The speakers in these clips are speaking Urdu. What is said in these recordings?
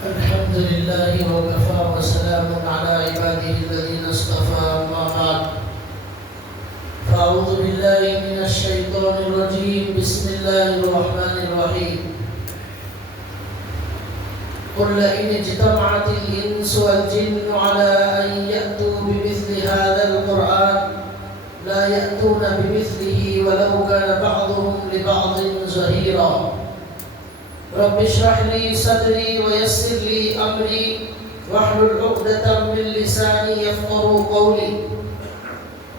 الحمد لله وكفى وسلام على عباده الذين اصطفى أما بعد فأعوذ بالله من الشيطان الرجيم بسم الله الرحمن الرحيم قل لئن اجتمعت الإنس والجن على أن يأتوا بمثل هذا القرآن لا يأتون بمثله ولو كان بعضهم لبعض ظهيرا رب اشرح لي صدري ويسر لي أمري واحلل عقدة من لساني يفقهوا قولي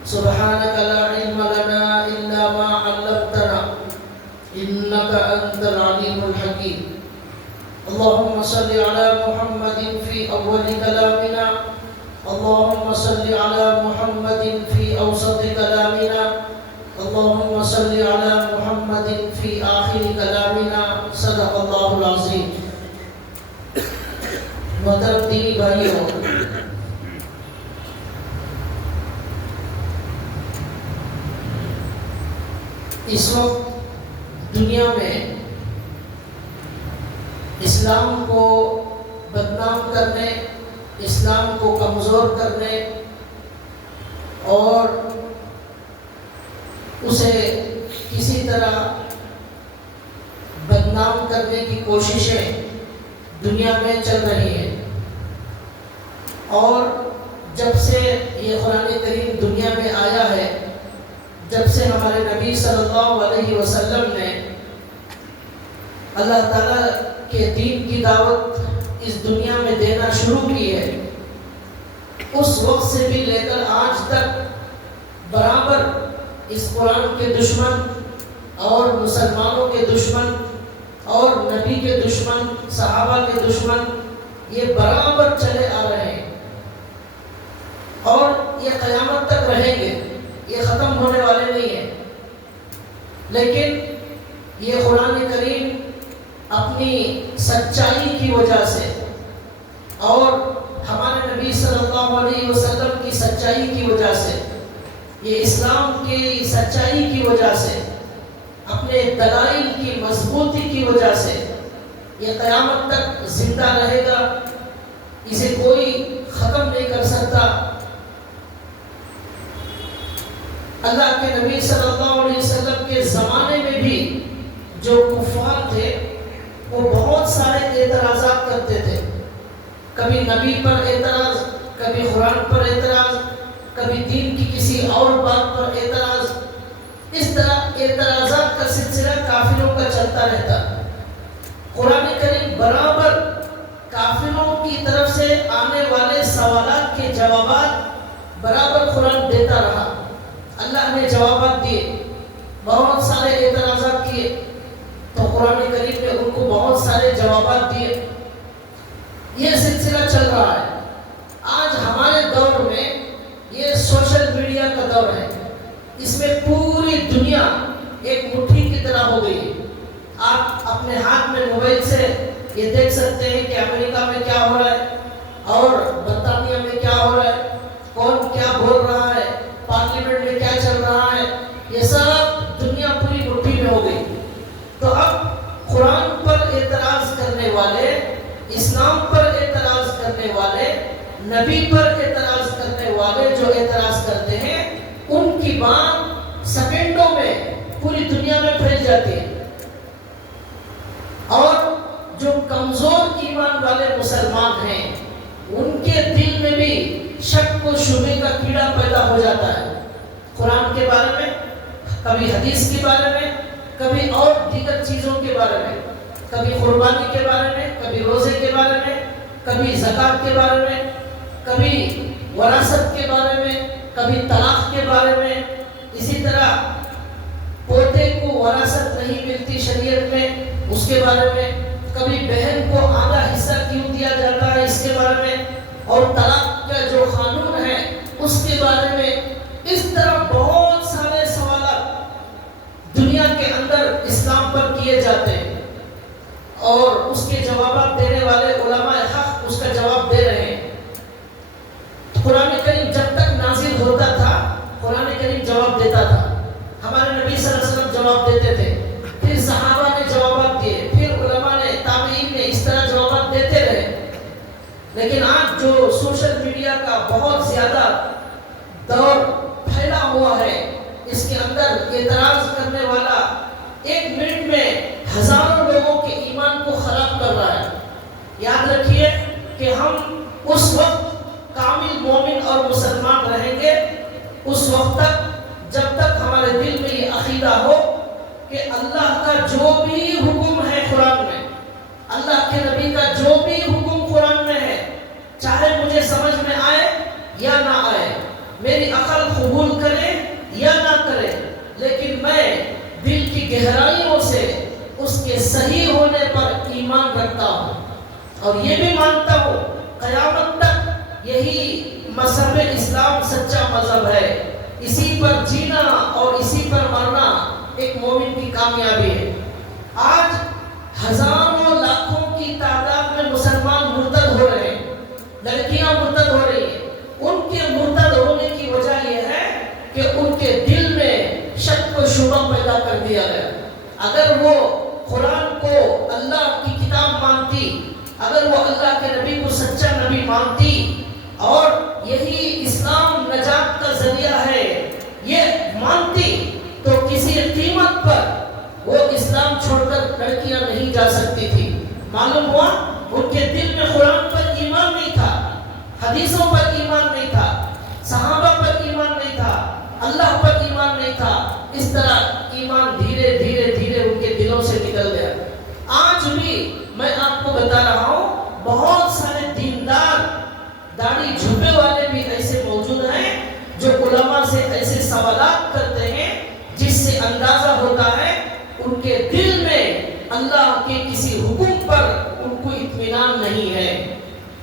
سبحانك لا علم لنا إلا ما علمتنا إنك أنت العليم الحكيم اللهم صل على محمد في أول كلامنا اللهم صل على محمد في أوسط كلامنا اللهم صل على محمد في آخر كلامنا صدق اللہ العظیم. محترم دینی بھائیوں، اس وقت دنیا میں اسلام کو بدنام کرنے، اسلام کو کمزور کرنے اور اسے کسی طرح بدنام کرنے کی کوششیں دنیا میں چل رہی ہیں. اور جب سے یہ قرآن کریم دنیا میں آیا ہے، جب سے ہمارے نبی صلی اللہ علیہ وسلم نے اللہ تعالیٰ کے دین کی دعوت اس دنیا میں دینا شروع کی ہے، اس وقت سے بھی لے کر آج تک برابر اس قرآن کے دشمن اور مسلمانوں کے دشمن اور نبی کے دشمن، صحابہ کے دشمن، یہ برابر چلے آ رہے ہیں اور یہ قیامت تک رہیں گے، یہ ختم ہونے والے نہیں ہیں. لیکن یہ قرآن کریم اپنی سچائی کی وجہ سے اور ہمارے نبی صلی اللہ علیہ وسلم کی سچائی کی وجہ سے، یہ اسلام کی سچائی کی وجہ سے، اپنے دلائل کی مضبوطی کی وجہ سے یہ قیامت تک زندہ رہے گا، اسے کوئی ختم نہیں کر سکتا. اللہ کے نبی صلی اللہ علیہ وسلم کے زمانے میں بھی جو کفار تھے وہ بہت سارے اعتراضات کرتے تھے، کبھی نبی پر اعتراض، کبھی قرآن پر اعتراض، کبھی دین کی کسی اور بات پر اعتراض. اس طرح اعتراضات کا سلسلہ کافروں کا چلتا رہتا. قرآن کریم برابر کافروں کی طرف سے آنے والے سوالات کے جوابات برابر قرآن دیتا رہا. اللہ نے جوابات دیے، بہت سارے اعتراضات کیے تو قرآن کریم نے ان کو بہت سارے جوابات دیے. یہ سلسلہ چل رہا ہے. آج ہمارے دور میں یہ سوشل میڈیا کا دور ہے، اس میں پوری دنیا ایک مٹھی کی طرح ہو گئی ہے. آپ اپنے ہاتھ میں موبائل سے یہ دیکھ سکتے ہیں کہ امریکہ میں کیا ہو رہا ہے اور برطانیہ میں کیا ہو رہا ہے، کون کیا بول رہا ہے، پارلیمنٹ میں کیا چل رہا ہے. یہ سب دنیا پوری مٹھی میں ہو گئی. تو اب قرآن پر اعتراض کرنے والے، اسلام پر اعتراض کرنے والے، نبی پر اعتراض کرنے والے جو اعتراض کرتے ہیں، ان کی بات سیکنڈوں میں پوری دنیا میں پھیل جاتی ہے. اور جو کمزور ایمان والے مسلمان ہیں ان کے دل میں بھی شک و شبہ کا کیڑا پیدا ہو جاتا ہے. قرآن کے بارے میں، کبھی حدیث کے بارے میں، کبھی اور دیگر چیزوں کے بارے میں، کبھی قربانی کے بارے میں، کبھی روزے کے بارے میں، کبھی زکوٰۃ کے بارے میں، کبھی وراثت کے بارے میں، کبھی طلاق کے بارے میں. اسی طرح پوتے کو وراثت نہیں ملتی شریعت میں، اس کے بارے میں. کبھی بہن کو آدھا حصہ کیوں دیا جاتا ہے، اس کے بارے میں. اور طلاق کا جو قانون ہے اس کے بارے میں. اس طرح بہت سارے سوالات دنیا کے اندر اسلام پر کیے جاتے ہیں اور اس کے جوابات دینے والے علماء حق اس کا جواب دے رہے ہیں. قرآن کریم جب تک نازل ہوتا تھا قرآن کریم جواب دیتا تھا، ہمارے نبی صلی اللہ علیہ وسلم جواب دیتے تھے، پھر صحابہ نے جوابات دیے، پھر علماء نے، تابعین نے اس طرح جوابات دیتے رہے. لیکن آج جو سوشل میڈیا کا بہت زیادہ دور پھیلا ہوا ہے، اس کے اندر اعتراض کرنے والا 1 منٹ میں ہزاروں لوگوں کے ایمان کو خراب کر رہا ہے۔ یاد رکھیے کہ ہم اس وقت کامل مومن اور مسلمان رہیں گے اس وقت تک جب تک ہمارے دل میں یہ عقیدہ ہو کہ اللہ کا جو بھی حکم ہے قرآن میں، اللہ کے نبی کا جو بھی حکم قرآن میں ہے، چاہے مجھے سمجھ میں آئے یا نہ آئے، میری عقل قبول کرے یا نہ کرے، لیکن میں دل کی گہرائیوں سے اس کے صحیح ہونے پر ایمان رکھتا ہوں، اور یہ بھی مانتا ہوں قیامت تک یہی مذہب اسلام سچا مذہب ہے، اسی پر جینا اور اسی پر مرنا ایک مومن کی کامیابی ہے۔ آج ہزاروں لاکھوں کی تعداد میں مسلمان مرتد ہو رہے ہیں، لڑکیاں مرتد ہو رہی ہیں۔ ان کے مرتد ہونے کی وجہ یہ ہے کہ ان کے دل میں شک و شبہ پیدا کر دیا گیا۔ اگر وہ قرآن کو اللہ کی کتاب مانتی، اگر وہ اللہ کے نبی کو سچا نبی مانتی اور یہی اسلام نجات کا ذریعہ ہے یہ مانتی، تو کسی قیمت پر وہ اسلام چھوڑ کر لڑکیاں نہیں جا سکتی تھی۔ معلوم ہوا ان کے دل میں قرآن پر ایمان نہیں تھا، حدیثوں پر ایمان نہیں تھا، صحابہ پر ایمان نہیں تھا، اللہ پر ایمان نہیں تھا۔ اس طرح ایمان دھیرے دھیرے دھیرے ان کے دلوں سے نکل گیا۔ آج بھی میں آپ کو بتا رہا ہوں بہت سارے دیندار داڑھی جھپے والے بھی ایسے موجود ہیں جو علماء سے ایسے سوالات کرتے ہیں جس سے اندازہ ہوتا ہے ان کے دل میں اللہ کے کسی حکم پر ان کو اطمینان نہیں ہے۔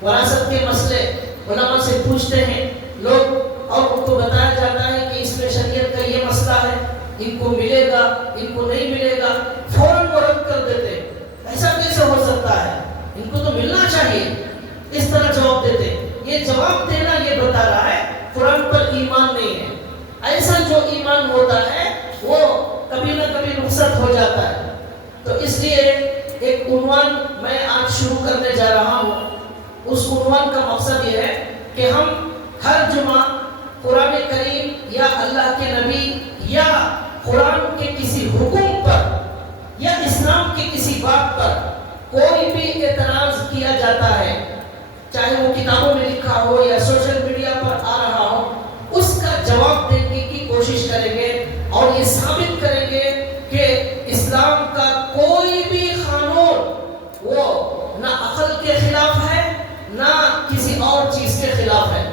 وراثت کے مسئلے علماء سے پوچھتے ہیں لوگ اور ان کو بتایا جاتا ہے کہ اس میں شریعت کا یہ مسئلہ ہے، ان کو ملے گا، ان کو نہیں ملے گا، فوراً وہ رد کر دیتے۔ ایسا کیسے ہو سکتا ہے؟ ان کو تو ملنا چاہیے، اس طرح جواب دیتے۔ یہ جواب دینا یہ بتا رہا ہے قرآن پر ایمان نہیں ہے۔ ایسا جو ایمان ہوتا ہے وہ کبھی نہ کبھی رخصت ہو جاتا ہے۔ تو اس لیے ایک عنوان میں آج شروع کرنے جا رہا ہوں۔ اس عنوان کا مقصد یہ ہے کہ ہم ہر جمعہ قرآن کریم یا اللہ کے نبی یا قرآن کے کسی حکم پر یا اسلام کی کسی بات پر کوئی بھی اعتراض کیا جاتا ہے، چاہے وہ کتابوں میں لکھا ہو یا سوشل میڈیا پر آ رہا ہو، اس کا جواب دینے کی کوشش کریں گے اور یہ ثابت کریں گے کہ اسلام کا کوئی بھی قانون وہ نہ عقل کے خلاف ہے نہ کسی اور چیز کے خلاف ہے۔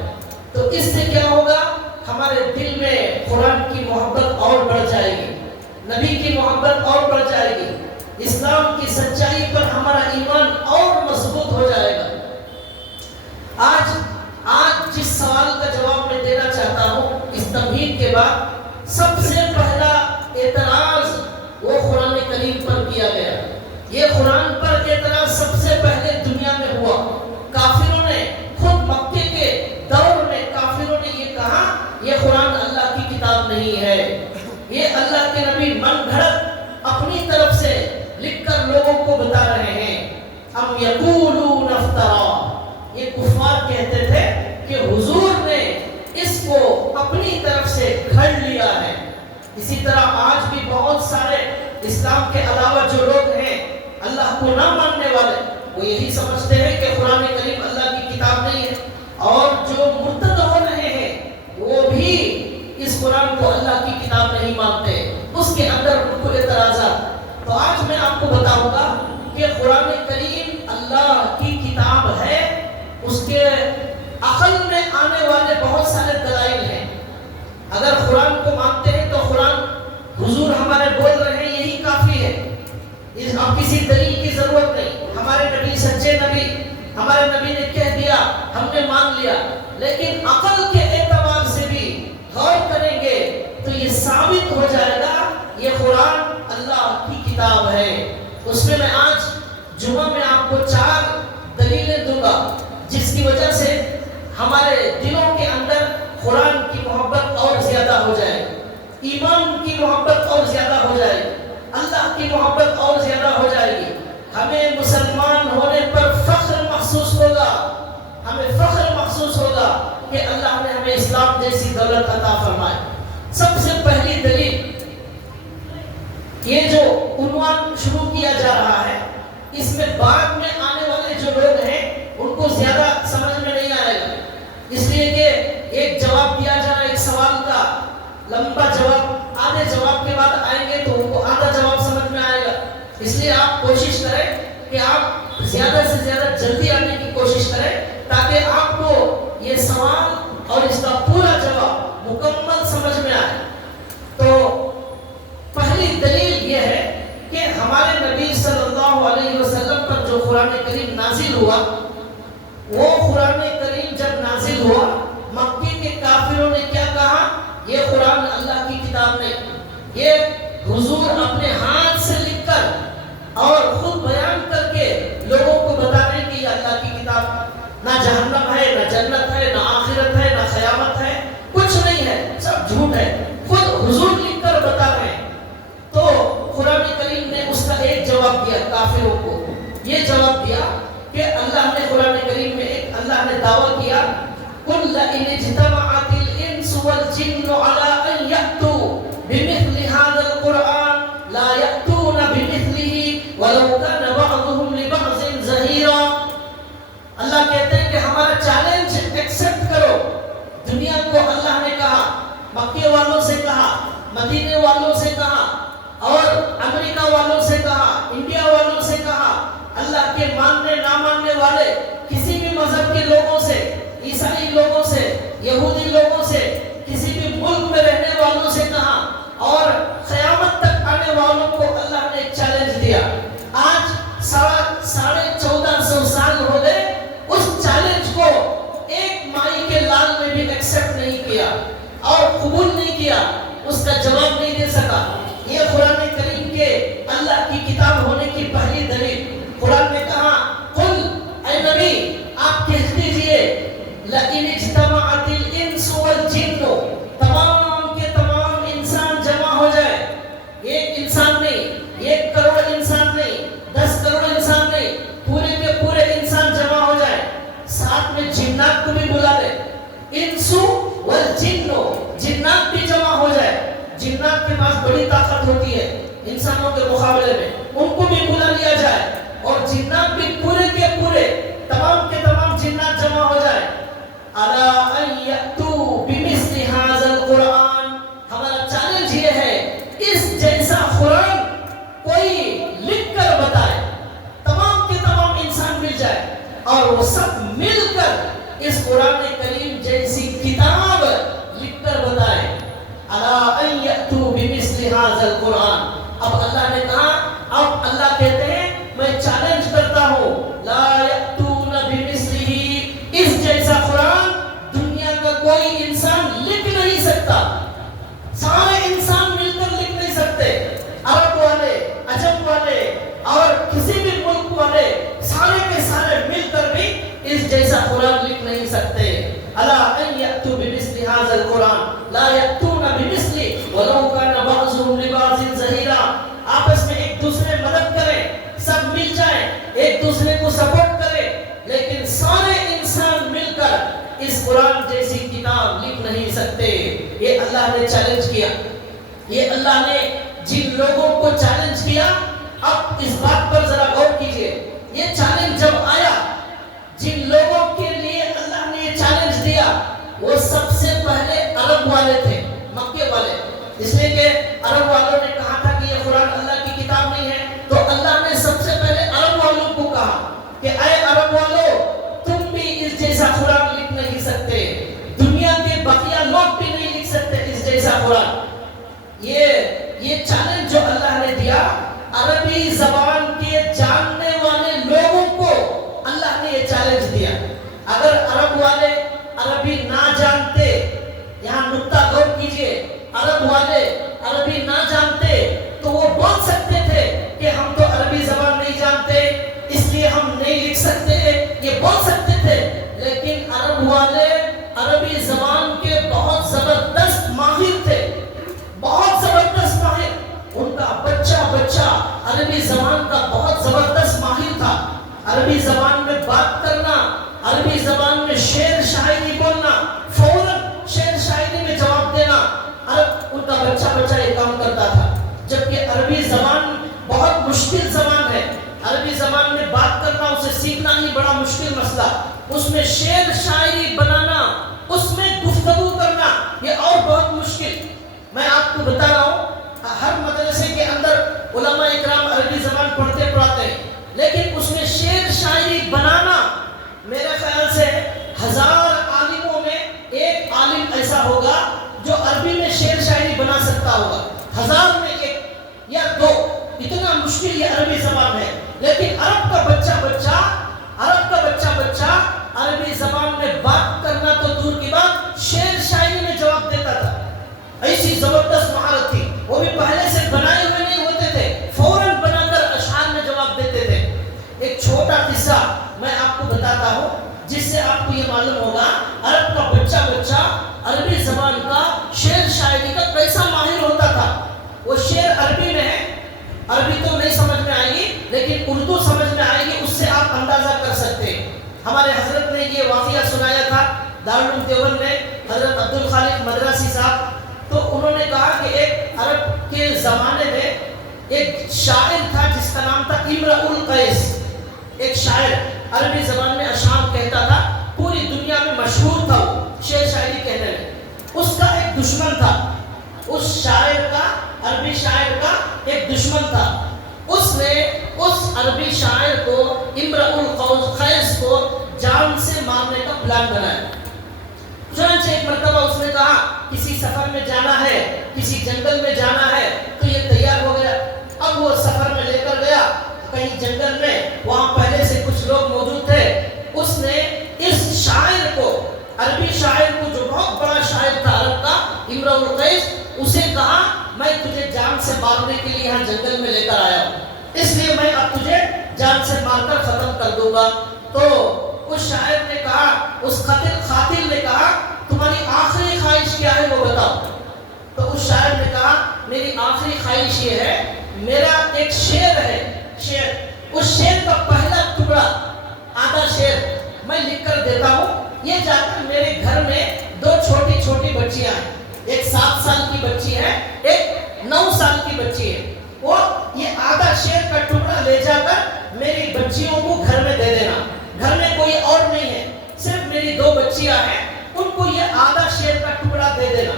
تو اس سے کیا ہوگا؟ ہمارے دل میں قرآن کی محبت اور بڑھ جائے گی، نبی کی محبت اور بڑھ جائے گی، اسلام کی سچائی پر ہمارا ایمان اور مضبوط ہو جائے گا۔ آج جس سوال کا جواب میں دینا چاہتا ہوں اس تمہید کے بعد، سب سے پہلا اعتراض وہ قرآن کریم پر کیا گیا۔ یہ قرآن پر اعتراض سب سے پہلے دنیا میں ہوا۔ کافروں نے خود مکے کے دور میں کافروں نے یہ کہا یہ قرآن اللہ کی کتاب نہیں ہے، یہ اللہ کے نبی من گھڑت اپنی طرف سے لکھ کر لوگوں کو بتا رہے ہیں۔ ام یقولون افترا، یہ کفار کہتے تھے کہ حضور نے اس کو اپنی طرف سے گھڑ لیا ہے۔ اسی طرح آج بھی بہت سارے اسلام کے علاوہ جو لوگ ہیں اللہ کو نہ ماننے والے، وہ یہی سمجھتے ہیں کہ قرآن کریم اللہ کی کتاب نہیں ہے، اور جو مرتد ہو رہے ہیں وہ بھی اس قرآن کو اللہ کی کتاب نہیں مانتے، اس کے اندر ان کو اعتراضات۔ تو آج میں آپ کو بتاؤں گا کہ قرآن کریم اللہ کی کتاب ہے، اس کے عقل میں آنے والے بہت سارے دلائل ہیں۔ اگر قرآن کو مانتے ہیں تو قرآن حضور ہمارے بول رہے ہیں یہی کافی ہے، اب کسی دلیل کی ضرورت نہیں۔ ہمارے نبی سچے نبی، ہمارے نبی نے کہہ دیا ہم نے مان لیا۔ لیکن عقل کے اعتبار سے بھی غور کریں گے تو یہ ثابت ہو جائے گا یہ قرآن اللہ کی کتاب ہے۔ اس میں آج جمعہ میں آپ کو 4 دلیلیں دوں گا جس کی وجہ سے ہمارے دلوں کے اندر قرآن کی محبت اور زیادہ ہو جائے، ایمان کی محبت اور زیادہ ہو جائے، اللہ کی محبت اور زیادہ ہو جائے گی۔ ہمیں مسلمان ہونے پر فخر محسوس ہوگا، کہ اللہ نے ہمیں اسلام جیسی دولت عطا فرمائے؟ سب سے پہلی دلیل، یہ جو عنوان شروع کیا جا رہا ہے اس میں بعد میں آنے والے جو لوگ ہیں ان کو زیادہ سمجھ میں نہیں آئے گا، اس لیے کہ ایک جواب دیا جا رہا ہے ایک سوال کا، لمبا جواب، آدھے جواب کے بعد آئیں گے تو ان کو آدھا جواب سمجھ میں آئے گا، اس لیے آپ کوشش کریں کہ آپ زیادہ سے زیادہ جلدی آنے کی کوشش کریں تاکہ آپ کو یہ سوال اور اس کا پورا جواب مکمل سمجھ میں آئے۔ تو پہلی دلیل یہ ہے کہ ہمارے نبی صلی اللہ علیہ وسلم پر جو قرآن کریم نازل ہوا، وہ قرآن کریم جب نازل ہوا مکی کے کافروں نے کیا کہا؟ یہ قرآن اللہ کی کتاب نہیں، یہ حضور اپنے ہاتھ سے لکھ کر اور خود بیان کر کے لوگوں کو بتا رہے کہ یہ اللہ کی کتاب، نہ جہنم ہے، نہ جنت ہے، نہ آخرت ہے، نہ قیامت ہے، کچھ نہیں ہے، سب جھوٹ ہے، خود حضور لکھ کر بتا رہے ہیں۔ تو قرآن کریم نے اس کا ایک جواب دیا کافروں کو، یہ جواب دیا کہ اللہ نے قرآن کریم میں ایک اللہ نے دعویٰ کیا، قُلْ لَئِنِ اجْتَمَعَتِ الْإِنسُ وَالْجِنُّ عَلَىٰ أَن يَأْتُوا بِمِثْلِ هَٰذَا الْقُرْآنِ لَا يَأْتُونَ بِمِثْلِهِ وَلَوْ كَانَ بَعْضُهُمْ لِبَعْضٍ ظَهِيرًا۔ اللہ کہتے ہیں کہ ہمارا چیلنج ایکسپٹ کرو۔ دنیا کو اللہ نے کہا، مکے والوں سے کہا، مدینے والوں سے کہا اور امریکہ والوں سے کہا، انڈیا والوں سے کہا، اللہ کے ماننے نہ ماننے والے کسی بھی مذہب کے لوگوں سے، عیسائی لوگوں سے، یہودی لوگوں سے، کسی بھی ملک میں رہنے والوں سے کہا، اور قیامت تک آنے والوں کو اللہ نے ایک چیلنج دیا۔ آج 1450 سال ہو گئے، اس چیلنج کو ایک مائی کے لال نے بھی ایکسپٹ نہیں کیا اور قبول نہیں کیا، اس کا جواب نہیں دے سکا۔ یہ قرآن کریم کے اللہ کی کتاب ہونے کی پہلی دلیل۔ قرآن نے کہا، قل، اے نبی آپ کہہ دیجئے، لَئِنِ اجْتَمَعَتِ الْإِنسُ وَالْجِنُّ، تمام کے تمام انسان جمع ہو جائے، ایک انسان نہیں، 1 کروڑ انسان نہیں، 10 کروڑ انسان نہیں، پورے کے پورے انسان جمع ہو جائے، ساتھ میں جنات کو بھی بلا لے، انسو والجنو، جنات بھی جمع ہو جائے، جنات کے پاس بڑی طاقت ہوتی ہے انسانوں کے مقابلے میں، ان کو بھی بلا لیا جائے اور جنات بھی پورے کے پورے تمام کے تمام جنات جمع ہو جائے، الا ان یاتوا بمثل هذا القرآن، ہمارا چیلنج یہ ہے اس جیسا قرآن کوئی لکھ کر بتائے، تمام کے تمام انسان مل جائے اور وہ سب مل کر اس قرآن کریم جیسی کتاب لکھ کر بتائے، الا ان یاتوا بمثل هذا القرآن۔ اب اللہ نے کہا، اب اللہ کہتے ہیں میں چیلنج کرتا ہوں، لا یاتون بمثلہ، اس جیسا قرآن دنیا کا کوئی انسان لکھ نہیں سکتا، سارے انسان مل کر لکھ نہیں سکتے، عرب والے، عجم والے اور کسی بھی ملک والے سارے کے سارے مل کر بھی اس جیسا قرآن لکھ نہیں سکتے۔ الا ان یاتوا بمثل هذا القرآن لا یاتون بمثلہ ولو کان بعضهم لبعض ظہیرا، آپس میں ایک دوسرے مدد کریں، سب مل جائیں، ایک دوسرے کو سپورٹ کریں، لیکن سارے انسان مل کر اس قرآن جیسی کتاب لکھ نہیں سکتے۔ یہ اللہ نے چیلنج کیا، یہ اللہ نے جن لوگوں کو چیلنج کیا، اب اس بات پر ذرا غور کیجئے، یہ چیلنج جب آیا، جن لوگوں کے لیے اللہ نے یہ چیلنج دیا وہ سب سے پہلے عرب والے تھے، مکے والے، اس لیے کہ عرب والوں نے کہا تھا کہ یہ قرآن اللہ کی کتاب نہیں ہے، تو اللہ نے سب سے پہلے عرب والوں کو کہا کہ اے عرب والوں، تم بھی اس جیسا قرآن لکھ نہیں سکتے، دنیا کے بقیہ لوگ بھی نہیں لکھ سکتے اس جیسا قرآن۔ یہ چیلنج جو اللہ نے دیا، عربی زبان کے جاننے والے لوگوں کو اللہ نے یہ چیلنج دیا۔ اگر عرب والے عربی نہ جانتے، یہاں نقطہ غور کیجئے، عرب والے عربی نہ جانتے تو وہ بول سکتے تھے کہ ہم تو عربی زبان نہیں جانتے اس لیے ہم نہیں لکھ سکتے، یہ بول سکتے تھے، لیکن عرب والے عربی زبان کے بہت زبردست ماہر تھے، بہت زبردست ماہر، ان کا بچہ عربی زبان کا بہت زبردست ماہر تھا، عربی زبان میں بات کرنا، عربی زبان میں شعر شاعری بولنا، زبان میں بات کرنا، اسے سیکھنا ہی بڑا مشکل مسئلہ، اس میں شعر شاعری بنانا، اس میں گفتگو کرنا، یہ اور بہت مشکل۔ میں آپ کو بتا رہا ہوں، ہر مدرسے کے اندر علماء اکرام عربی زبان پڑھاتے ہیں، لیکن اس میں شعر شاعری بنانا، میرے خیال سے 1000 عالموں میں ایک عالم ایسا ہوگا جو عربی میں شعر شاعری بنا سکتا ہوگا، 1000 میں 1 یا 2، اتنا مشکل یہ عربی زبان ہے۔ لیکن عرب کا بچہ عربی زبان میں بات کرنا تو دور کی بات، شعر شاعری میں جواب دیتا تھا، ایسی زبردست مہارت تھی۔ وہ بھی پہلے سے بنائے ہوئے نہیں ہوتے تھے، فوراً بنا کر اشعار میں جواب دیتے تھے۔ ایک چھوٹا قصہ میں آپ کو بتاتا ہوں جس سے آپ کو یہ معلوم ہوگا عرب کا بچہ عربی زبان کا شعر شاعری کا کیسا ماہر ہوتا تھا۔ وہ شعر عربی میں ہے، عربی تو نہیں سمجھ میں آئے گی لیکن اردو سمجھ میں آئے گی، اس سے آپ اندازہ کر سکتے ہیں۔ ہمارے حضرت نے یہ واقعہ سنایا تھا دارالعلوم دیوبند میں، حضرت عبدالخالق مدرسی صاحب، تو انہوں نے کہا کہ ایک عرب کے زمانے میں ایک شاعر تھا جس کا نام تھا امرؤ القیس، ایک شاعر عربی زبان میں اشعار کہتا تھا، پوری دنیا میں مشہور تھا، وہ شعر شاعری کہنے میں۔ اس کا ایک دشمن تھا، اس شاعر کا، عربی شاعر کا ایک دشمن تھا۔ اس نے اس عربی شاعر کو، امرؤ القیس کو جان سے مارنے کا پلان بنایا۔ چنانچہ ایک مرتبہ اس نے کہا کسی سفر میں جانا ہے، کسی جنگل میں جانا ہے، تو یہ تیار ہو گیا۔ اب وہ سفر میں لے کر گیا کہیں جنگل میں، وہاں پہلے سے کچھ لوگ موجود تھے۔ اس نے اس شاعر کو، عربی شاعر کو جو بہت بڑا شاعر تھا عرب کا، امرؤ القیس، اسے کہا میں تجھے جان سے مارنے کے لیے یہاں جنگل میں لے کر آیا ہوں، اس لیے میں اب تجھے جان سے مار کر ختم کر دوں گا۔ تو اس شاعر نے کہا، اس قاتل نے کہا تمہاری آخری خواہش کیا ہے وہ بتاؤ۔ تو اس شاعر نے کہا میری آخری خواہش یہ ہے، میرا ایک شعر ہے، شعر، اس شعر کا پہلا ٹکڑا، آدھا شعر میں لکھ کر دیتا ہوں، یہ جا کر میرے گھر میں 2 چھوٹی چھوٹی بچیاں ہیں، ایک 7 سال کی بچی ہے، ایک 9 سال کی بچی ہے، وہ یہ آدھا شعر کا ٹکڑا لے جا کر میری بچیوں کو گھر میں دے دینا، گھر میں کوئی اور نہیں ہے، صرف میری 2 بچیاں ہیں، ان کو یہ آدھا شعر کا ٹکڑا دے دینا،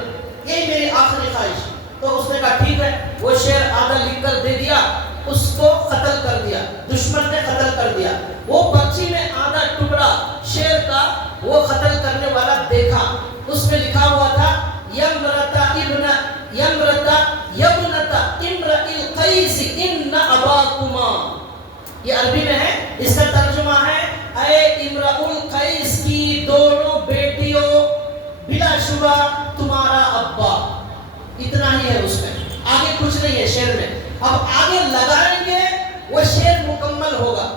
یہی میری آخری خواہش۔ تو اس نے کہا ٹھیک ہے، وہ شعر آدھا لکھ کر دے دیا، اس کو قتل کر دیا، دشمن نے قتل کر دیا۔ وہ پرچی میں آدھا ٹکڑا شعر کا وہ قتل کرنے والا دیکھا، اس میں لکھا ہوا تھا یمرتا یبنتا امرئ القیس ان اباکما، یہ عربی میں ہے، اس کا ترجمہ ہے اے امرؤ القیس کی دونوں بیٹیوں، بلا شبہ تمہارا ابا۔ اتنا ہی ہے اس میں، آگے کچھ نہیں ہے شعر میں۔ اب آگے لگائیں گے وہ شعر مکمل ہوگا،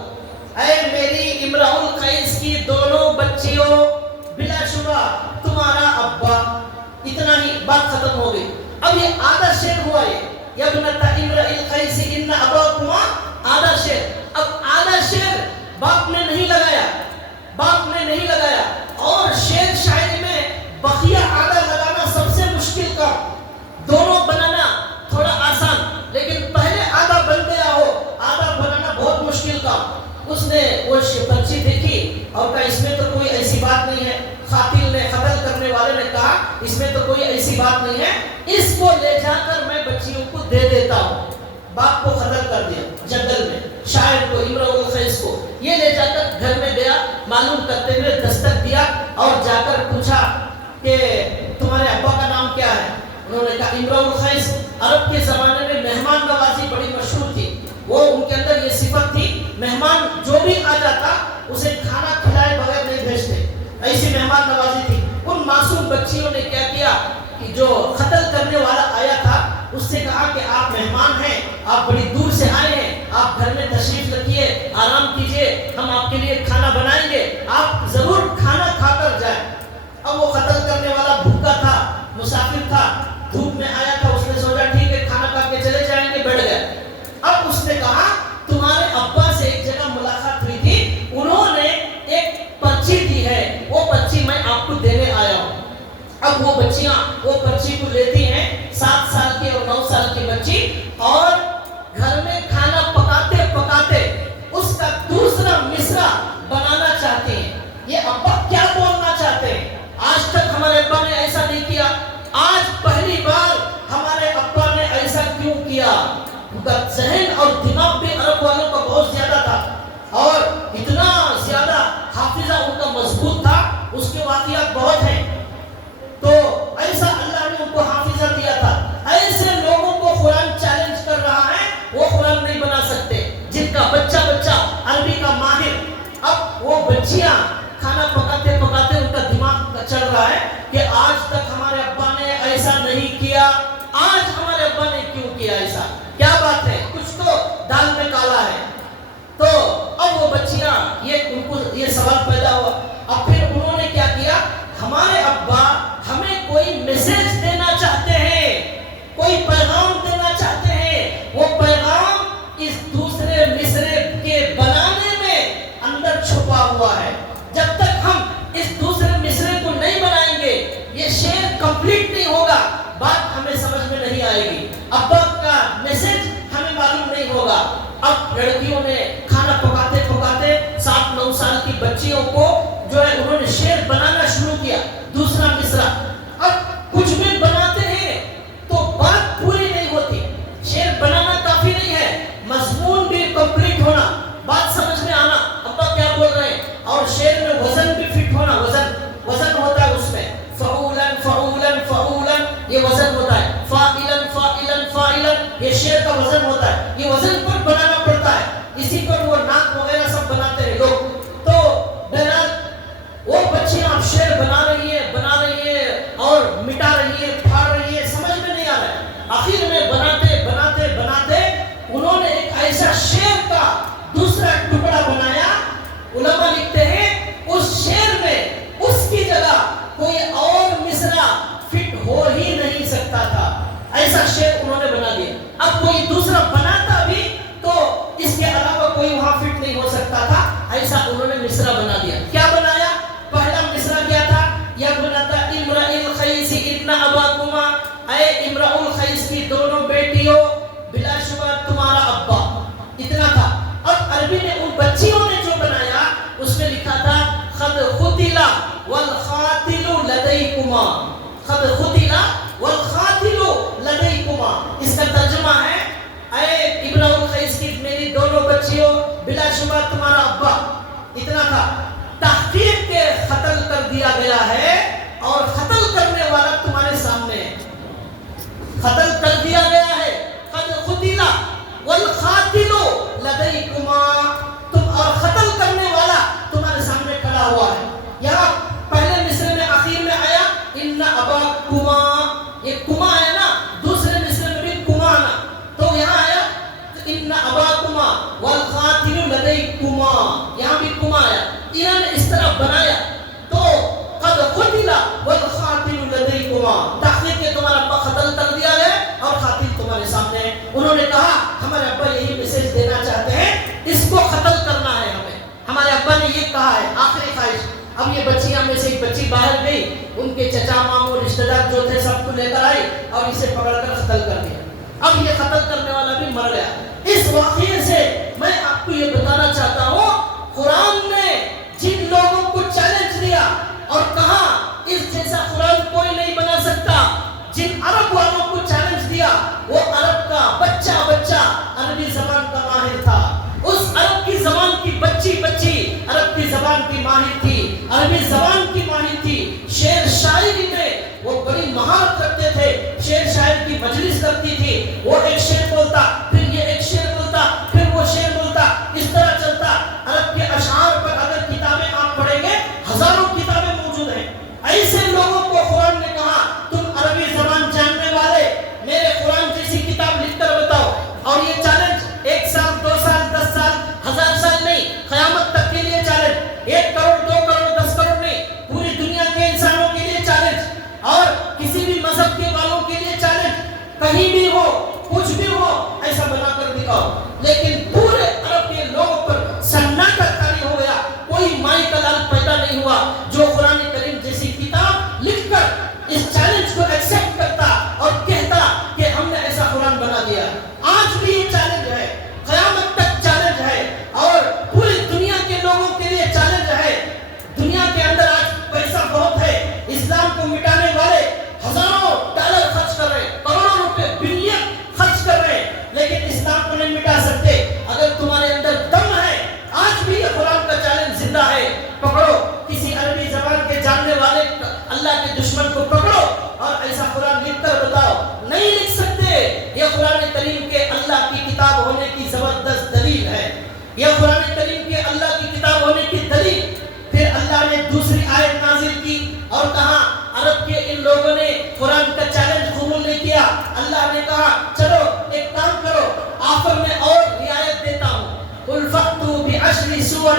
اے میری امرؤ القیس کی دونوں بچیوں، بلا شبہ تمہارا ابا، اتنا ہی، بات ختم ہو گئی۔ اب یہ آدھا شعر ہوا، یہ یبنت امرئ القیس ان اباکما، آدھا شعر۔ اب آدھا شعر باپ نے نہیں لگایا، باپ نے نہیں لگایا، اور شعر شاعری میں بقیہ آدھا لگانا سب سے مشکل کام، دونوں بنانا تھوڑا آسان، لیکن پہلے آدھا بن گیا ہو، آدھا بنانا بہت مشکل کام۔ اس نے وہ پرچی دیکھی اور کہا اس میں تو کوئی ایسی بات نہیں ہے، قاتل نے، قتل کرنے والے نے کہا اس میں تو کوئی ایسی بات نہیں ہے، اس کو لے جا کر میں بچیوں کو دے دیتا ہوں۔ باپ کو قتل کر دیا جنگل میں، شاعر کو، امرؤ القیس کو، یہ لے جا کر گھر میں گیا، معلوم کرتے ہوئے دستک دیا اور جا کر پوچھا کہ تمہارے ابا کا نام کیا ہے؟ انہوں نے کہا امرؤ القیس۔ عرب کے زمانے میں مہمان نوازی بڑی مشہور تھی، وہ ان کے اندر یہ صفت تھی، مہمان جو بھی آ جاتا اسے کھانا کھلائے بغیر نہیں بھیجتے، ایسی مہمان نوازی تھی۔ ان معصوم بچیوں نے کیا کیا کہ جو قتل کرنے والا آیا تھا اس سے کہا کہ آپ مہمان ہیں، آپ بڑی دور سے آئے ہیں، آپ گھر میں تشریف رکھیے، آرام کیجیے، ہم آپ کے لیے کھانا بنائیں گے، آپ ضرور کھانا کھا کر جائیں۔ اب وہ قتل کرنے والا بھوکا تھا، مسافر تھا، دھوپ میں آیا تھا، اس نے سوچا ٹھیک ہے کھانا کھا کے چلے جائیں گے، بیٹھ گئے۔ اب اس نے کہا تمہارے ابا سے ایک جگہ ملاقات ہوئی تھی، انہوں نے ایک پرچی دی ہے، وہ پرچی میں آپ کو دینے آیا ہوں۔ اب وہ بچیاں وہ پرچی کو لیتی ہیں، 7 سال کی اور 9 سال کی بچی، اور گھر میں کھانا پکاتے پکاتے اس کا یہ ان کو یہ سوال پیدا ہوا. اب پھر انہوں نے کیا کیا, ہمارے ابا ہمیں کوئی میسج دینا چاہتے ہیں, کوئی پیغام دینا چاہتے ہیں, وہ پیغام اس دوسرے مصرے کے بنانے میں اندر چھپا ہوا ہے. جب تک ہم اس دوسرے مصرے کو نہیں بنائیں گے یہ شعر کمپلیٹ نہیں ہوگا, بات ہمیں سمجھ میں نہیں آئے گی, ابا کا میسج ہمیں معلوم نہیں ہوگا. اب لڑکیوں نے کھانا پکاتے پکاتے 7-9 سال کی بچیوں کو جو ہے انہوں نے شعر بنانا شروع کیا, دوسرا مصرع. اب کچھ بھی بناتے ہیں تو بات پوری نہیں ہوتی. شعر بنانا کافی نہیں ہے, مضمون بھی کمپلیٹ ہونا, بات سمجھ میں آنا ابا کیا بول رہے ہیں, اور شعر میں وزن بھی فٹ ہونا. وزن ہوتا ہے اس میں, فعولن فعولن فعولن یہ وزن ہوتا ہے, فاعلن فاعلن فاعلن یہ شعر کا وزن ہوتا ہے. یہ وزن پر بنانا پڑتا ہے, اسی پر وہ ناک وغیرہ سب بناتے ہیں لوگ. تو بہرحال وہ بچیاں اب شعر بنا رہی ہے اور مٹا رہی ہے, پھاڑ رہی ہے, سمجھ میں نہیں آ رہا ہے. آخر میں بناتے بناتے بناتے انہوں نے ایک ایسا شعر کا دوسرا ٹکڑا بنایا. علماء لکھتے ہیں اس شعر میں اس کی جگہ کوئی اور مصرع فٹ ہو ہی نہیں سکتا تھا, ایسا شعر انہوں نے بنا دیا. اب کوئی دوسرا بناتا بھی تو اس کے علاوہ کوئی وہاں فٹ نہیں ہو سکتا تھا, ایسا انہوں نے مصرع بنا دیا. کیا بنایا؟ پہلا مصرع کیا تھا؟ یہ بنا تھا امرأ الخیس ان اباکما, اے امرأ الخیس کی دونوں بیٹیوں بلا شبہ تمہارا ابا. اتنا تھا. اب عربی نے ان بچیوں نے جو بنایا اس میں لکھا تھا خد قتل والقاتل لدیکما, خد قتل والقاتل لدیکما. اس کا ترجمہ ہے اے امرأ الخیس کی میری دونوں بچیوں بلا شبہ تمہارا ابا. اتنا تھا. تحقیق کے قتل کر دیا گیا ہے اور قتل کرنے والا تمہارے سامنے ہے. قتل کر دیا گیا ہے, قد قتل والقاتل لدیکما, تم اور قتل کرنے والا تمہارے سامنے کھڑا ہوا ہے. یہاں پہلے مصرے میں آخر میں آیا ان اباکما, یہ کما ہے نا, دوسرے مصرے میں بھی کما آنا, تو یہاں آیا ان اباکما والقاتل لدیکما, یہاں بھی کما آیا. انہوں نے اس طرح بنایا تو قد قتل والقاتل لدیکما, تحقیق کے تمہارا ابا قتل کر دیا ہے اور قاتل تمہارے سامنے ہے. انہوں نے کہا ہمارے ابا یہی میسج دینا چاہتے ہیں, اس کو قتل کرنا ہے ہمیں, ہمارے ابا نے یہ کہا ہے, آخری خواہش. اب یہ بچیاں میں سے ایک بچی باہر گئی, ان کے چچا ماموں رشتہ دار جو تھے سب کو لے کر آئی اور اسے پکڑ کر قتل کر دیا. اب یہ قتل کرنے والا بھی مر گیا. اس واقعے سے میں آپ کو یہ بتانا چاہتا ہوں, قرآن نے جن لوگوں کو چیلنج دیا اور کہا اس جیسا قرآن کوئی نہیں بنا سکتا, جن عرب والوں کو چیلنج دیا وہ عرب کا بچہ عربی زبان کا ماہر تھا. اس عرب کی زبان کی بچی عرب کی زبان کی ماہر تھی, عربی زبان کی ماہر تھی. شعر شاعری میں وہ بڑی مہارت رکھتے تھے, شعر شاعر کی مجلس لگتی تھی. وہ ایک شعر بولتا, پھر یہ ایک شعر بولتا, پھر وہ شعر بولتا, اس طرح چلتا. عرب کے اشعار پر اگر کتابیں آپ پڑھیں گے ہزاروں کتابیں موجود ہیں. ایسے لوگوں کو قرآن نے کہا تم عربی زبان جاننے والے میرے قرآن جیسی کتاب لکھ کر بتاؤ. اور یہ چیلنج 1 سال 2 سال 10 سال 1000 سال نہیں, قیامت تک کے لیے چیلنج. 1 کروڑ 2 کروڑ 10 کروڑ نہیں, پوری دنیا کے انسانوں کے لیے چیلنج, اور کسی بھی مذہب کے والوں کے لیے چیلنج. کہیں بھی ہو, کچھ بھی ہو, ایسا بنا کر دکھاؤ. لیکن پورے عرب کے لوگوں پر سناٹا طاری ہو گیا, کوئی مائی کا لال پیدا نہیں ہوا جو قرآن کریم جیسی کتاب لکھ کر اس چیلنج کو ایکسپٹ کرتا اور کہتا کہ ہم نے ایسا قرآن بنا دیا. آج بھی یہ چیلنج ہے, قیامت تک چیلنج ہے, اور پوری دنیا کے لوگوں کے لیے چیلنج ہے. دنیا کے اندر آج پیسہ بہت ہے, اسلام کو مٹانے والے ہزاروں ڈالر خرچ کر رہے, کروڑوں روپے بلین خرچ کر رہے, لیکن اسلام کو نہیں مٹا سکتے. اگر تمہارے اندر دم ہے, آج بھی یہ قرآن کا چیلنج زندہ ہے. پکڑو کسی عربی زبان کے جاننے والے اللہ کے دشمن کو پکڑو اور ایسا قرآن لکھ کر بتاؤ. نہیں لکھ سکتے. یہ قرآن کریم کے اللہ کی کتاب ہونے کی زبردست دلیل ہے. یہ قرآن کریم کے اللہ کی کتاب ہونے کی دلیل. پھر اللہ نے دوسری آیت نازل کی اور کہا عرب کے ان لوگوں نے قرآن کا چیلنج قبول نہیں کیا. اللہ نے کہا چلو ایک کام کرو, آخر میں اور رعایت دیتا ہوں, قل فأتوا بعشر سور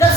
10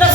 10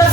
10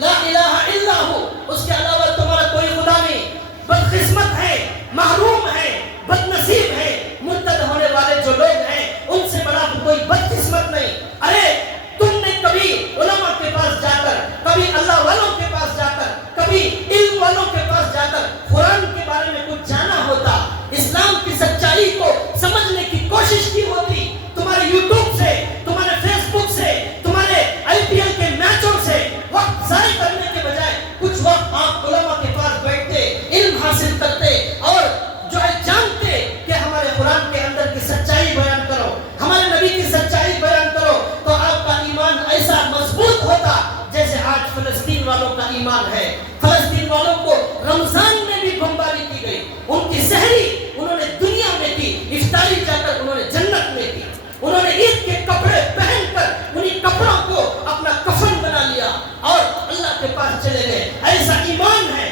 لا الہ الا ہو، اس کے علاوہ تمہارا کوئی خدا نہیں. بدقسمت ہے، محروم ہے، بد نصیب ہے مرتد ہونے والے جو لوگ ہیں، ان سے بڑا کوئی بدقسمت نہیں. ارے تم نے کبھی علماء کے پاس جا کر، کبھی اللہ والوں کے پاس جا کر، کبھی علم والوں کے پاس جا کر قرآن کے بارے میں کچھ جانا ہوتا، اسلام کی سچائی کو سمجھنے کی کوشش کی ہوتی، تمہارے یوٹیوب سے، تمہارے فیس بک سے، تمہارے IPL کے میچوں سے وقت ضائع کرنے کے بجائے کچھ وقت آپ علماء کے پاس بیٹھتے، علم حاصل کرتے اور جو ہے جانتے کہ ہمارے قرآن کے اندر کی سچائی بیان کرو، ہمارے نبی کی سچائی بیان کرو، تو آپ کا ایمان ایسا مضبوط ہوتا جیسے آج فلسطین والوں کا ایمان ہے. فلسطین والوں کو رمضان میں بھی بمباری کی گئی، ان کی سحری انہوں نے دنیا میں کی، افطاری جا کر انہوں نے جنت میں کی. انہوں نے عید کے کپڑے پہن کر انہی کپڑوں کو اپنا کفن بنا لیا اور اللہ کے پاس چلے گئے. ایسا ایمان ہے،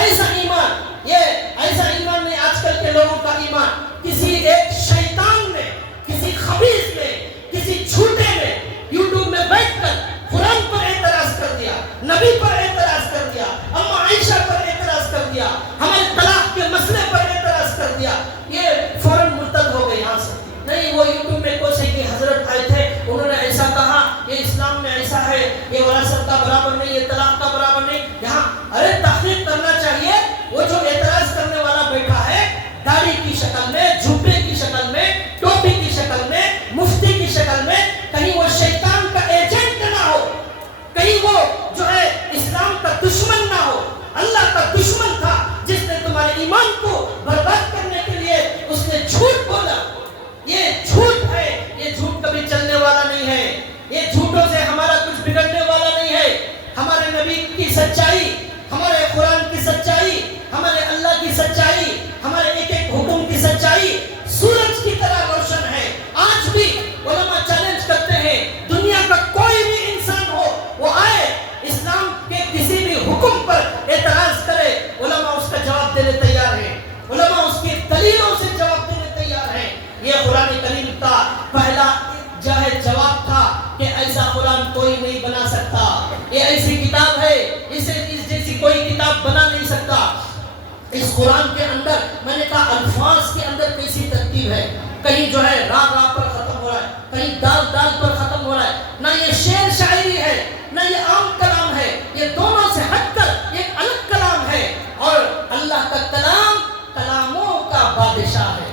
ایسا ایمان. یہ ایسا ایمان نہیں آج کل کے لوگوں کا ایمان. کسی ایک شیطان نے، کسی خبیث نے، کسی جھوٹے نے یوٹیوب میں بیٹھ کر قرآن پر اعتراض کر دیا، نبی پر اعتراض کر دیا، اما عائشہ پر اعتراض کر دیا، ہمارے طلاق کے مسئلے پر اعتراض کر دیا. یہ فوراً مرتد ہو گئے یہاں سے. نہیں، وہ یوٹیوب میں کوئی کہ حضرت آئے تھے، انہوں نے ایسا کہا، یہ اسلام میں ایسا ہے، یہ وراثت کا برابر نہیں، یہ طلاق کا برابر نہیں. یہاں ارے تحقیق کرنا چاہیے. وہ جو اعتراض کرنے والا بیٹھا ہے، داڑھی کی شکل میں، جھوپے کی شکل میں، ٹوپی کی شکل میں، مفتی کی شکل میں، کہیں وہ شیطان کا ایجنٹ نہ ہو، کہیں وہ جو ہے اسلام کا دشمن نہ ہو. اللہ کا دشمن تھا جس نے تمہارے ایمان کو برباد کرنے کے لیے اس نے جھوٹ بولا. یہ جھوٹ ہے، یہ جھوٹ کبھی چلنے والا نہیں ہے. یہ جھوٹوں سے ہمارا کچھ بگڑنے والا نہیں ہے. ہمارے نبی کی سچائی، ہمارے قرآن کی سچائی، ہمارے اللہ کی سچائی، ہمارے ایک ایک حکم کی سچائی سورج کی طرح روشن ہے. آج بھی علماء چیلنج کرتے ہیں، دنیا کا کوئی بھی انسان ہو وہ آئے اسلام کے کسی بھی حکم پر اعتراض کرے، علماء اس کا جواب دینے تیار ہیں، علماء اس کی دلیلوں سے جواب دینے تیار ہیں. یہ قرآن کریم کا پہلا جو ہے جواب تھا کہ ایسا قرآن کوئی نہیں بنا سکتا. یہ ایسی کتاب ہے، اسے اس جیسی کوئی کتاب بنا نہیں سکتا. اس قرآن کے اندر میں نے کہا الفاظ کے اندر کیسی ترتیب ہے. کہیں جو ہے راہ راہ پر ختم ہو رہا ہے، کہیں دال دال پر ختم ہو رہا ہے. نہ یہ شعر شاعری ہے، نہ یہ عام کلام ہے. یہ دونوں سے ہٹ کر ایک الگ کلام ہے. اور اللہ کا کلام کلاموں کا بادشاہ ہے.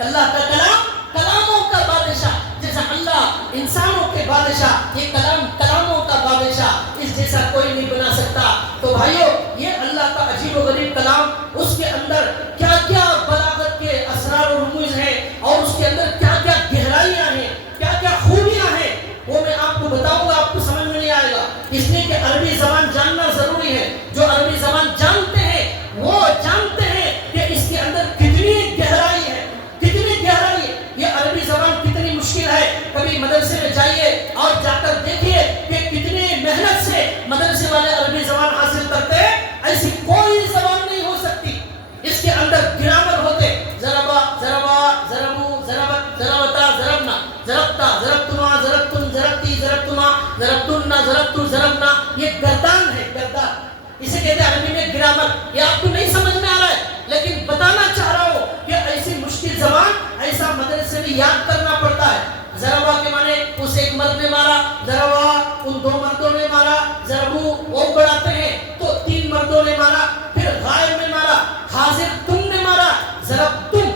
اللہ کا کلام کلاموں کا بادشاہ. جیسا اللہ انسانوں کے بادشاہ، یہ کلام کلاموں کا بادشاہ. اس جیسا کوئی نہیں بنا سکتا. تو بھائیو، یہ اللہ کا عجیب و غریب کلام، اس کے اندر کیا کیا بلاغت کے اسرار و رموز ہیں، اور اس کے اندر کیا کیا گہرائیاں ہیں، کیا کیا خوبیاں ہیں، وہ میں آپ کو بتاؤں گا. آپ کو سمجھ میں نہیں آئے گا، اس لیے کہ عربی زبان جاننا ضروری ہے. جو عربی زبان جانتے ہیں وہ جانتے ہیں کہ اس کے اندر کتنی گہرائی ہے، کتنی گہرائی ہے. یہ عربی زبان کتنی مشکل ہے. کبھی مدرسے میں جائیے اور جا کر دیکھیے کہ کتنی محنت سے مدرسے والے عربی زبان حاصل کرتے ہیں. ایسی کوئی زبان نہیں ہو سکتی. اس کے اندر گرامر ہوتے، ضربا ضربا ضربو ضربت ضربتا ضربنا ضربتا ضربتما ضربتن ضربتی ضربتما ضربتن ضربتو ضربنا. یہ گردان ہے، گردان. اسے کہتے ہیں عربی میں گرامر. یہ آپ کو نہیں سمجھ میں آ رہا ہے، لیکن بتانا چاہ رہا ہوں کہ ایسی مشکل زبان ایسا مدرسے میں یاد کرنا پڑتا ہے. ضربا کے معنی اس ایک مرد نے مارا، ضربا ان دو مردوں نے مارا، ضربو وہ بڑھاتے ہیں تو تین مردوں نے مارا، پھر غائب نے مارا، حاضر تم نے مارا، ضرب تم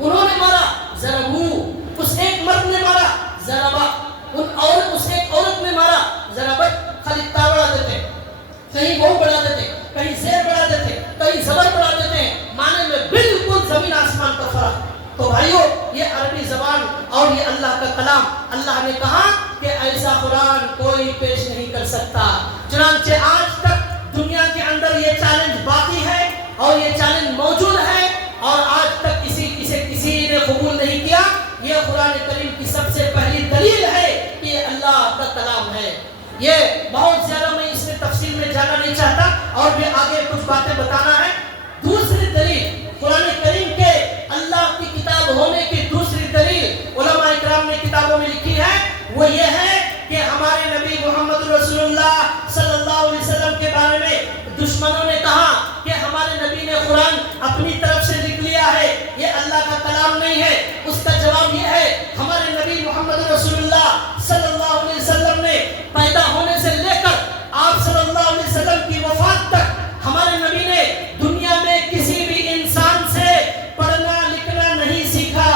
انہوں نے مارا، ضربو اس ایک مرد نے مارا، ضربا اس ایک عورت نے مارا. ضربت خالی تا بڑھا دیتے ہیں، کہیں وہ بڑھا دیتے ہیں، کہیں زیر بڑھا دیتے ہیں، کہیں زبر بڑھا دیتے ہیں. معنی میں بالکل زمین آسمان کا فرق. تو بھائیو، یہ عربی زبان اور یہ اللہ کا کلام، اللہ نے کہا کہ ایسا قرآن کوئی پیش نہیں کر سکتا. چنانچہ آج تک دنیا کے اندر یہ چیلنج باقی ہے اور یہ چیلنج موجود ہے، اور آج تک کسی نے قبول نہیں کیا. یہ قرآن کریم کی سب سے پہلی دلیل ہے کہ یہ اللہ کا کلام ہے. یہ بہت زیادہ میں اس میں تفصیل میں جانا نہیں چاہتا، اور بھی آگے کچھ باتیں بتانا ہے. دوسری دلیل قرآن کریم کے اللہ کی کتاب ہونے کی دوسری دلیل علماء اکرام نے کتابوں میں لکھی ہے، وہ یہ ہے کہ ہمارے نبی محمد رسول اپنی طرف سے لکھ لیا ہے یہ اللہ کا کلام نہیں ہے؟ اس کا جواب یہ ہے ہمارے نبی محمد رسول اللہ صلی اللہ علیہ وسلم نے پیدا ہونے سے لے کر آپ صلی اللہ علیہ وسلم کی وفات تک ہمارے نبی نے دنیا میں کسی بھی انسان سے پڑھنا لکھنا نہیں سیکھا.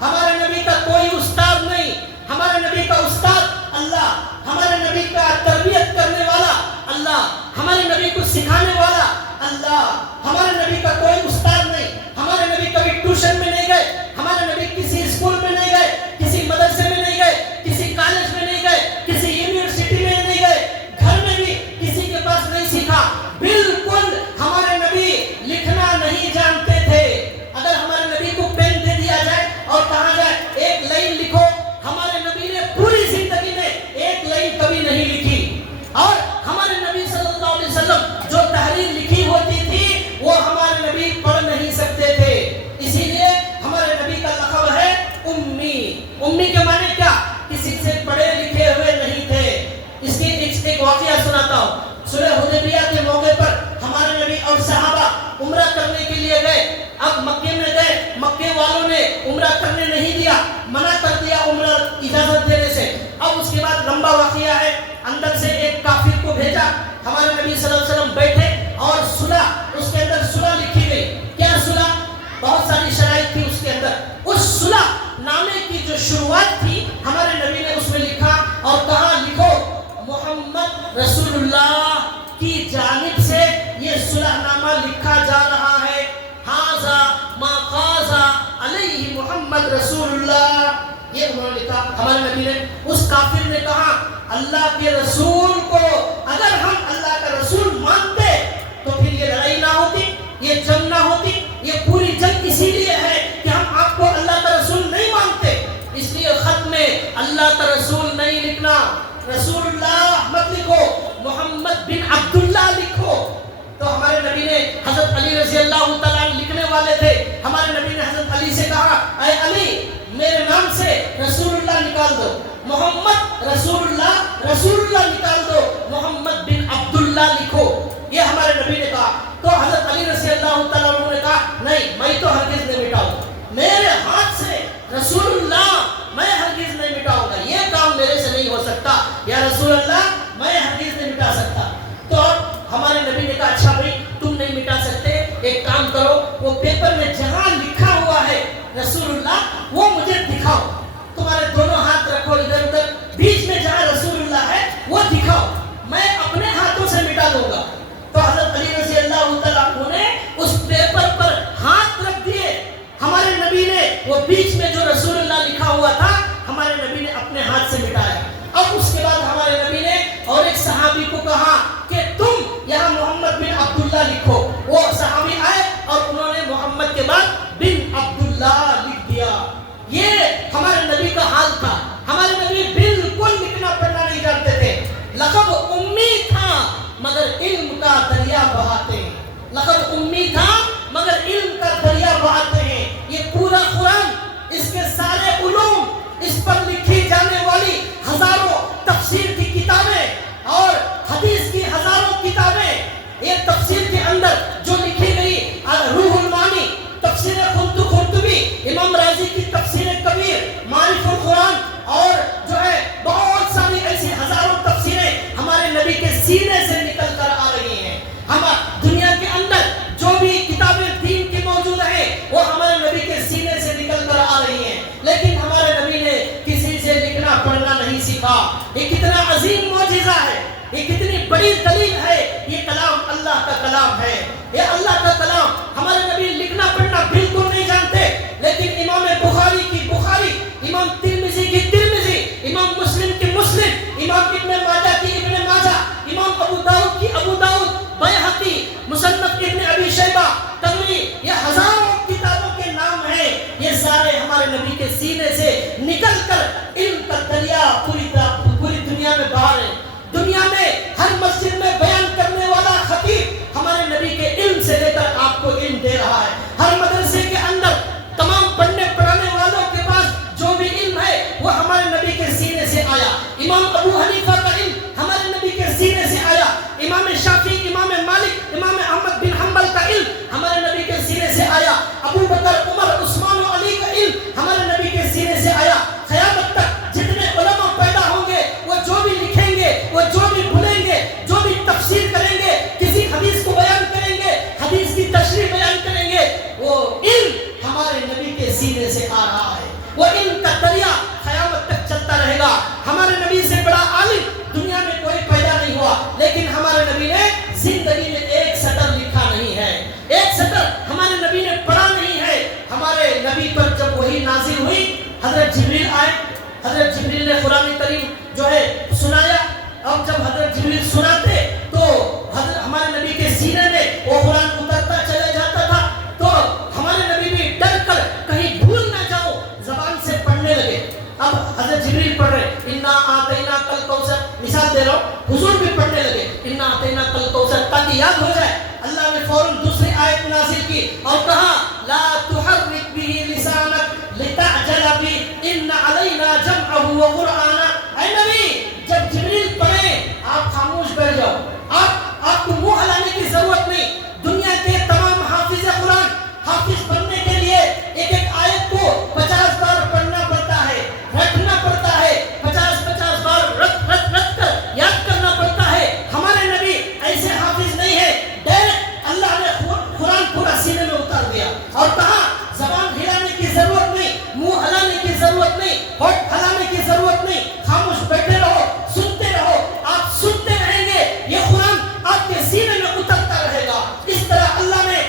ہمارے نبی کا کوئی استاد نہیں. ہمارے نبی کا استاد اللہ، ہمارے نبی کا تربیت کرنے والا اللہ، ہمارے نبی کو سکھانے والا اللہ. ہمارے نبی کا کوئی استاد نہیں. ہمارے نبی کبھی ٹیوشن میں نہیں گئے. ہمارے نبی کسی اسکول میں نہیں گئے، کسی مدرسے میں نہیں گئے، کسی کالج میں نہیں گئے، کسی یونیورسٹی میں نہیں گئے، گھر میں بھی کسی کے پاس نہیں سیکھا. بالکل ہمارے نبی لکھنا نہیں جانتے تھے. اگر ہمارے نبی کو پین دے دیا جائے اور کہا جائے ایک لائن لکھو، ہمارے نبی نے پوری زندگی میں ایک لائن کبھی نہیں لکھی. اور ہمارے نبی صلی اللہ علیہ وسلم جو تحریر لکھی ہوتی تھی وہ ہمارے نبی پڑھ نہیں سکتے تھے. اسی لیے ہمارے نبی کا لقب ہے امی. امی کے معنی کیا؟ کسی سے پڑھے لکھے ہوئے نہیں تھے. اس کی ایک واقعہ سناتا ہوں. صلح حدیبیہ کے موقع پر ہمارے نبی اور صحابہ عمرہ کرنے کے لیے گئے. اب مکے میں گئے، مکے والوں نے عمرہ کرنے نہیں دیا، منع کر دیا عمرہ اجازت دینے سے. اب اس کے بعد لمبا واقعہ ہے. اندر سے ایک کافر کو بھیجا. ہمارے نبی صلی اللہ علیہ وسلم بیٹھے اور صلح، اس کے اندر صلح لکھی گئی. کیا صلح؟ بہت ساری شرائط تھی اس کے اندر. اس صلح نامے کی جو شروعات تھی ہمارے نبی نے اس میں لکھا اور کہا لکھو محمد رسول اللہ کی جانب سے یہ صلح نامہ لکھا جا رہا ہے. ھذا ما قاضى علیہ محمد رسول اللہ. یہ انہوں نے لکھا. ہمارے نبی نے اس کافر نے کہا اللہ کے رسول کو اگر ہم اللہ کا رسول مانتے تو پھر یہ لڑائی نہ ہوتی، یہ جنگ نہ ہوتی. یہ پوری جنگ اسی لیے ہے کہ ہم آپ کو اللہ کا رسول نہیں مانتے. اس لیے خط میں اللہ کا رسول نہیں لکھنا، رسول اللہ مت لکھو، محمد بن عبداللہ لکھو. تو ہمارے نبی نے حضرت علی رضی اللہ تعالیٰ لکھنے والے تھے. ہمارے نبی نے حضرت علی سے کہا اے علی میرے نام سے رسول اللہ نکال دو، محمد رسول اللہ نکال دو، محمد بن عبداللہ لکھو. یہ ہمارے نبی نے کہا. تو حضرت علی رضی اللہ تعالیٰ عنہ نے کہا نہیں، میں تو ہرگز نہیں مٹاؤں گا، میرے ہاتھ سے رسول اللہ میں ہرگز نہیں مٹاؤں گا، یہ کام میرے سے نہیں ہو سکتا یا رسول اللہ میں ہرگز نہیں مٹا سکتا. تو ہمارے نبی نے کہا اچھا بھائی تم نہیں مٹا سکتے، ایک کام کرو وہ پیپر میں جہاں لکھا ہوا ہے رسول اللہ وہ مجھے دکھاؤ. تمہارے دونوں ہاتھ رکھو ادھر ادھر، بیچ میں جہاں رسول اللہ ہے وہ دکھاؤ، میں اپنے ہاتھوں سے مٹا دوں گا. تو حضرت علی رضی اللہ تعالیٰ عنہ نے اس پیپر پر ہاتھ رکھ دیے. ہمارے نبی نے وہ بیچ میں جو رسول اللہ لکھا ہوا تھا ہمارے نبی نے اپنے ہاتھ سے مٹایا. اب اس کے بعد ہمارے نبی نے اور ایک صحابی کو کہا کہ تم یہاں محمد بن عبداللہ لکھو. وہ صحابی آئے اور انہوں نے محمد کے بعد بن عبداللہ لکھ دیا. یہ ہمارے نبی کا حال تھا. ہمارے نبی بالکل لکھنا پڑھنا نہیں جانتے تھے. لقب امی تھا مگر علم کا دریا بہاتے ہیں. لقب امی تھا مگر علم کا دریا بہاتے ہیں. یہ پورا قرآن، اس کے سارے علوم، اس پر لکھی جانے والی ہزاروں تفسیر کی کتابیں اور حدیث کی ہزاروں کتابیں، یہ تفسیر کے اندر جو لکھی گئی روح المعانی، تفسیر قرطبی، امام رازی کی تفسیر کبیر، معارف القرآن اور جو ہے بہت ساری ایسی ہزاروں تفسیریں ہمارے نبی کے سینے سے نکل کر آ رہی ہیں. ہم دنیا کے اندر جو بھی کتابیں دین کی موجود ہیں وہ ہمارے نبی کے سینے سے نکل کر آ رہی ہیں. لیکن ہمارے نبی نے کسی سے لکھنا پڑھنا نہیں سیکھا. یہ کتنا عظیم معجزہ ہے، یہ کتنی بڑی دلیل ہے. یہ کلام اللہ کا کلام ہے، یہ اللہ کا کلام. ہمارے نبی لکھنا پڑھنا بالکل نہیں جانتے، لیکن امام بخاری کی بخاری، امام ترمذی کی ترمذی، امام مسلم کی مسلم، امام ابن ماجہ کی ابن ماجہ، امام ابو داؤد کی ابو داؤد، بیہقی، مصنف ابن ابی شیبہ، تبری، یہ ہزاروں کتابوں کے نام ہیں. یہ سارے ہمارے نبی کے سینے سے نکل کر علم کا دریا پوری دنیا میں بہا رہے ہیں. دنیا میں ہر مسجد میں بیان کرنے والا خطیب ہمارے نبی کے علم سے وہ علم کا دریا قیامت تک چلتا رہے گا. ہمارے نبی سے بڑا عالم دنیا میں کوئی پیدا نہیں ہوا، لیکن ہمارے نبی نے زندگی میں ایک سطر لکھا نہیں ہے، ایک سطر ہمارے نبی نے پڑھا نہیں ہے. ہمارے نبی پر جب وحی نازل ہوئی، حضرت جبریل آئے، حضرت جبریل نے قرآن کریم جو ہے سنایا، اور جب حضرت جبریل سناتے تو ہمارے نبی کے سینے میں وہ قرآن اترتا چلا جاتا تھا. تو ہمارے نبی بھی ڈر کر کہیں بھول نہ جاؤ زبان سے پڑھنے لگے. اب حضرت جبریل پڑھ رہے انا آتینا کل کوثر، مثال دے رہا ہوں، حضور بھی پڑھنے لگے انا آتینا کل کوثر تاکہ یاد ہو جائے. اللہ نے فوراً دوسری آیت نازل کی اور کہا لا تحرک به لسانک لتعجل به ان علینا جمعه وقرآنا. اے نبی جب جبریل پڑھے آپ خاموش بیٹھ جاؤ، آپ کو منہ ہلانے کی ضرورت نہیں. دنیا کے تمام حافظ قرآن، حافظ بننے کے لیے ایک ایک آیت کو 50 بار پڑھنا پڑتا ہے، رٹنا پڑتا ہے، 50 بار رٹ کر یاد کرنا پڑتا ہے. ہمارے نبی ایسے حافظ نہیں ہے، ڈائریکٹ اللہ نے قرآن پورا سینے میں اتار دیا اور کہا زبان ہلانے کی ضرورت نہیں، منہ ہلانے کی ضرورت نہیں، ہونٹ ہلانے کی ضرورت نہیں، خاموش بیٹھے رہو، سنتے رہو. آپ سنتے رہیں گے یہ قرآن آپ کے سینے میں اترتا رہے گا. اس طرح اللہ نے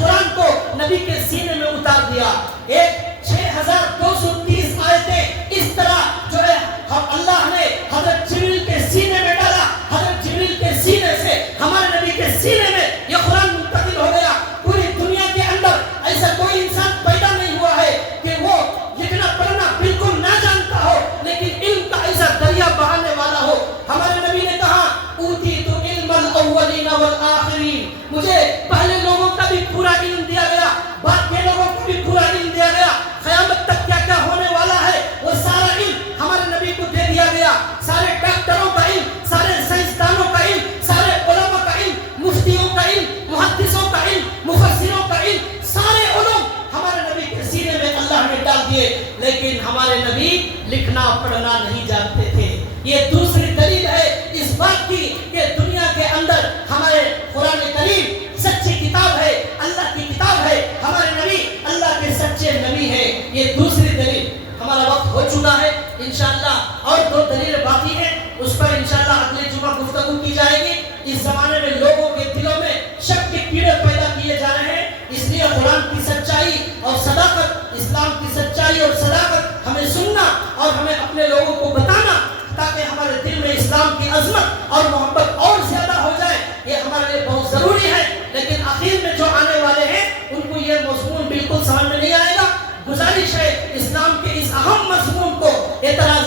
قرآن کو نبی کے سینے میں اتار دیا. ایک 6230 آیتیں اس طرح جو ہے اللہ نے حضرت جبریل کے سینے میں ڈالا. حضرت جبریل کے سینے سے ہمارے نبی کے سینے میں یہ قرآن منتقل ہو گیا. پوری دنیا کے اندر ایسا کوئی انسان پیدا نہیں ہوا ہے کہ وہ لکھنا پڑھنا بالکل نہ جانتا ہو، لیکن علم کا ایسا دریا بہانے والا ہو. ہمارے نبی نے کہا اوتیت علم الاولین والآخرین، مجھے پہلے لوگوں کا بھی پورا علم دیا گیا، بعد کے لوگوں کو بھی پورا علم دیا گیا. قیامت تک کیا کیا ہونے والا ہے وہ سارا علم ہمارے نبی کو دے دیا گیا. سارے ڈاکٹروں کا علم، سارے سائنسدانوں کا علم، سارے علماء کا علم، مفتیوں کا علم، محدثوں کا علم، مفسروں کا علم، سارے علوم ہمارے نبی کے سینے میں اللہ نے ڈال دیے. لیکن ہمارے نبی لکھنا پڑھنا نہیں جانتے تھے. یہ دوسری دلیل ہے اس بات کی کہ دنیا کے اندر ہمارے قرآن کریم سچی کتاب ہے، اللہ کی کتاب ہے، ہمارے نبی اللہ کے سچے نبی ہیں. یہ دوسری دلیل. ہمارا وقت ہو چکا ہے، انشاءاللہ اور 2 دلیل باقی ہیں، اس پر انشاءاللہ اگلے جمعہ گفتگو کی جائے گی. اس زمانے میں لوگوں کے دلوں میں شک کے کیڑے پیدا کیے جا رہے ہیں، اس لیے قرآن کی سچائی اور صداقت، اسلام کی سچائی اور صداقت ہمیں سننا اور ہمیں اپنے لوگوں کو بتانا تاکہ ہمارے دل میں اسلام کی عظمت اور محبت اور زیادہ ہو جائے. یہ ہمارے لیے بہت ضروری ہے. لیکن آخر میں جو آنے والے ہیں ان کو یہ مضمون بالکل سمجھ میں نہیں آئے گا. گزارش ہے اسلام کے اس اہم مضمون کو اعتراض